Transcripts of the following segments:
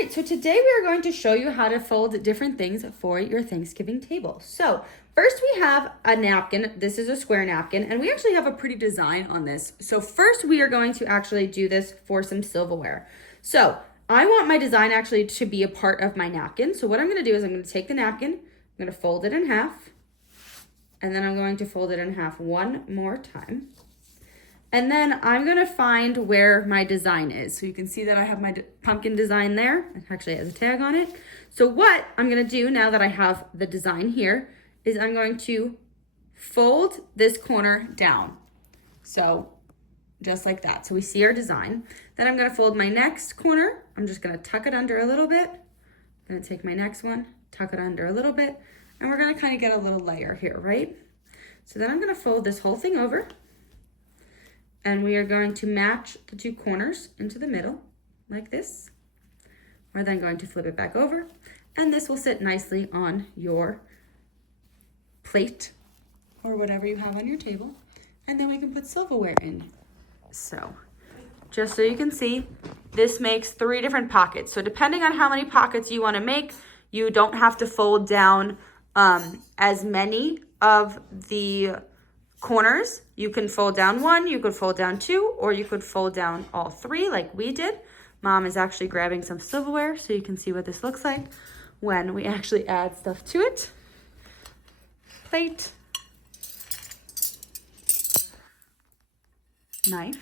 right, so today we are going to show you how to fold different things for your Thanksgiving table. So first we have a napkin. This is a square napkin, and we actually have a pretty design on this. So first we are going to actually do this for some silverware. So I want my design actually to be a part of my napkin. So what I'm gonna do is I'm gonna take the napkin, I'm gonna fold it in half, and then I'm going to fold it in half one more time. And then I'm gonna find where my design is. So you can see that I have my pumpkin design there. It actually has a tag on it. So what I'm gonna do now that I have the design here is I'm going to fold this corner down. So just like that. So we see our design. Then I'm gonna fold my next corner. I'm just gonna tuck it under a little bit. I'm gonna take my next one, tuck it under a little bit, and we're gonna kind of get a little layer here, right? So then I'm gonna fold this whole thing over. And we are going to match the two corners into the middle, like this. We're then going to flip it back over, and this will sit nicely on your plate or whatever you have on your table. And then we can put silverware in. So, just so you can see, this makes 3 different pockets. So depending on how many pockets you want to make, you don't have to fold down as many of the corners. You can fold down 1, you could fold down 2, or you could fold down all 3 like we did. Mom is actually grabbing some silverware so you can see what this looks like when we actually add stuff to it. Plate, knife,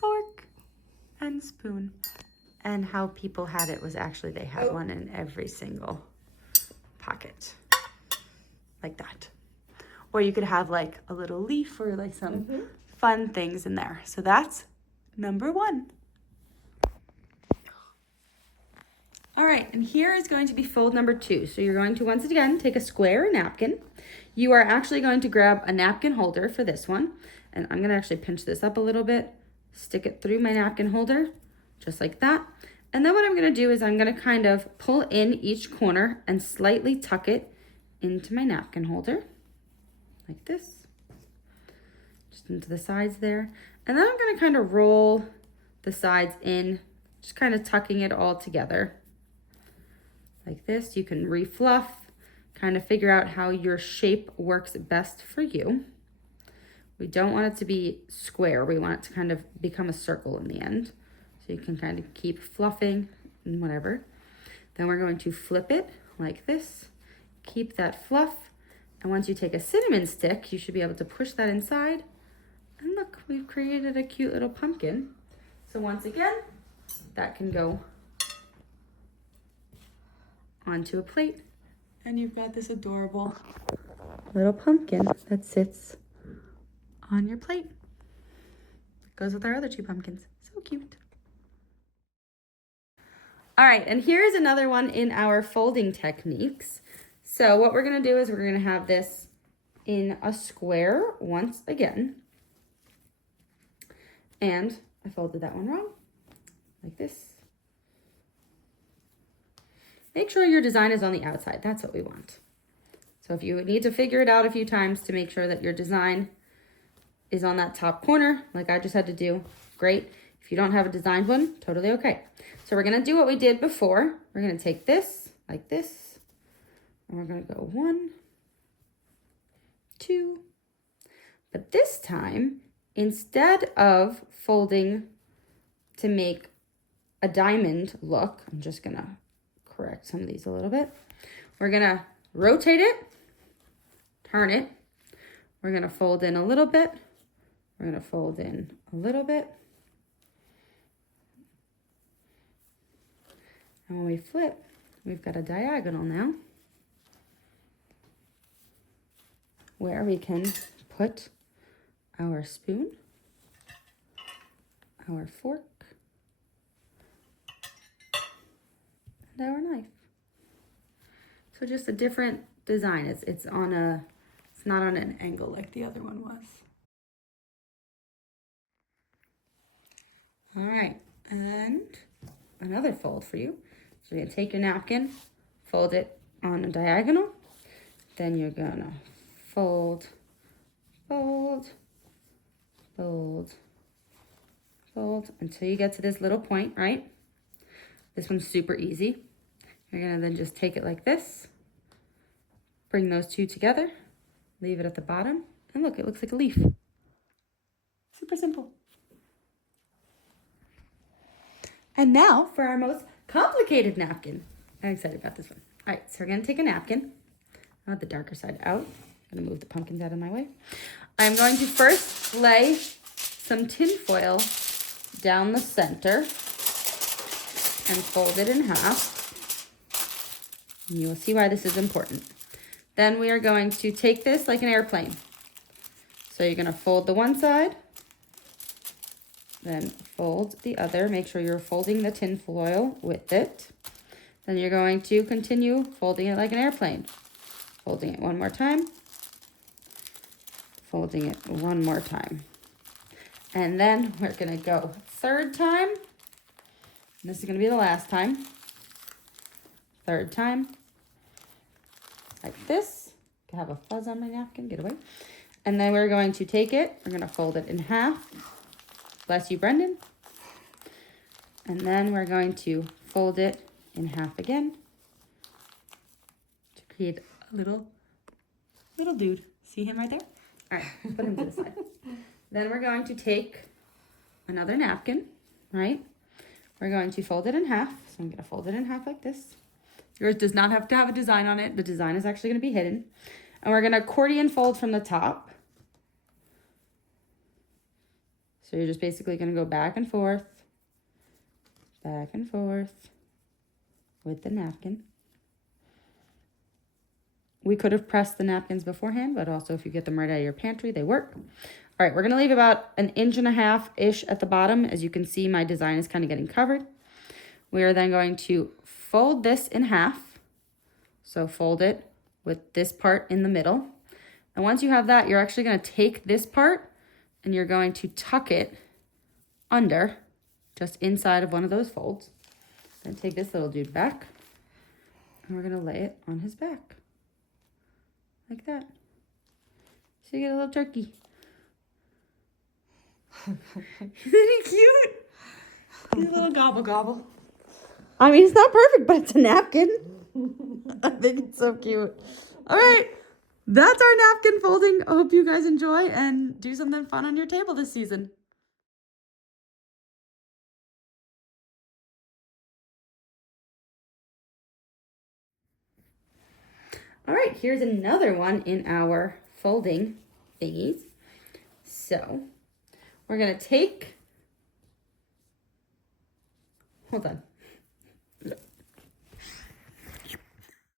fork, and spoon. And how people had it was actually they had one in every single pocket, like that. Or you could have like a little leaf or like some fun things in there. So that's number 1. All right, and here is going to be fold number 2. So you're going to once again take a square napkin. You are actually going to grab a napkin holder for this one. And I'm gonna actually pinch this up a little bit, stick it through my napkin holder, just like that. And then what I'm gonna do is I'm gonna kind of pull in each corner and slightly tuck it into my napkin holder. Like this, just into the sides there. And then I'm gonna kind of roll the sides in, just kind of tucking it all together. Like this, you can refluff, kind of figure out how your shape works best for you. We don't want it to be square, we want it to kind of become a circle in the end. So you can kind of keep fluffing and whatever. Then we're going to flip it like this, keep that fluff. And once you take a cinnamon stick, you should be able to push that inside. And look, we've created a cute little pumpkin. So once again, that can go onto a plate. And you've got this adorable little pumpkin that sits on your plate. It goes with our other 2 pumpkins. So cute. All right, and here's another one in our folding techniques. So what we're gonna do is we're gonna have this in a square once again. And I folded that one wrong, like this. Make sure your design is on the outside, that's what we want. So if you need to figure it out a few times to make sure that your design is on that top corner, like I just had to do, great. If you don't have a designed one, totally okay. So we're gonna do what we did before. We're gonna take this, like this, and we're gonna go 1, 2. But this time, instead of folding to make a diamond look, I'm just gonna correct some of these a little bit. We're gonna rotate it, turn it. We're gonna fold in a little bit. We're gonna fold in a little bit. And when we flip, we've got a diagonal now, where we can put our spoon, our fork, and our knife. So just a different design. It's not on an angle like the other one was. All right, and another fold for you. So you're gonna take your napkin, fold it on a diagonal, then you're gonna fold, fold, fold, fold until you get to this little point, right? This one's super easy. You're gonna then just take it like this, bring those two together, leave it at the bottom, and look, it looks like a leaf. Super simple. And now for our most complicated napkin. I'm excited about this one. All right, so we're gonna take a napkin. I want the darker side out. I'm gonna move the pumpkins out of my way. I'm going to first lay some tin foil down the center and fold it in half. And you will see why this is important. Then we are going to take this like an airplane. So you're gonna fold the one side, then fold the other. Make sure you're folding the tin foil with it. Then you're going to continue folding it like an airplane. Folding it one more time. Folding it one more time. And then we're gonna go third time. This is gonna be the last time. Third time. Like this. I have a fuzz on my napkin, get away. And then we're going to take it, we're gonna fold it in half. Bless you, Brendan. And then we're going to fold it in half again to create a little dude. See him right there? All right, put him to the side. Then we're going to take another napkin, right? We're going to fold it in half. So I'm gonna fold it in half like this. Yours does not have to have a design on it. The design is actually gonna be hidden. And we're gonna accordion fold from the top. So you're just basically gonna go back and forth with the napkin. We could have pressed the napkins beforehand, but also if you get them right out of your pantry, they work. All right, we're gonna leave about 1.5 inches-ish at the bottom. As you can see, my design is kind of getting covered. We are then going to fold this in half. So fold it with this part in the middle. And once you have that, you're actually gonna take this part and you're going to tuck it under, just inside of one of those folds. Then take this little dude back and we're gonna lay it on his back. Like that. So you get a little turkey. Isn't he cute? He's a little gobble gobble. I mean, it's not perfect, but it's a napkin. I think it's so cute. All right, that's our napkin folding. I hope you guys enjoy and do something fun on your table this season. All right, here's another one in our folding thingies. So we're gonna take, hold on.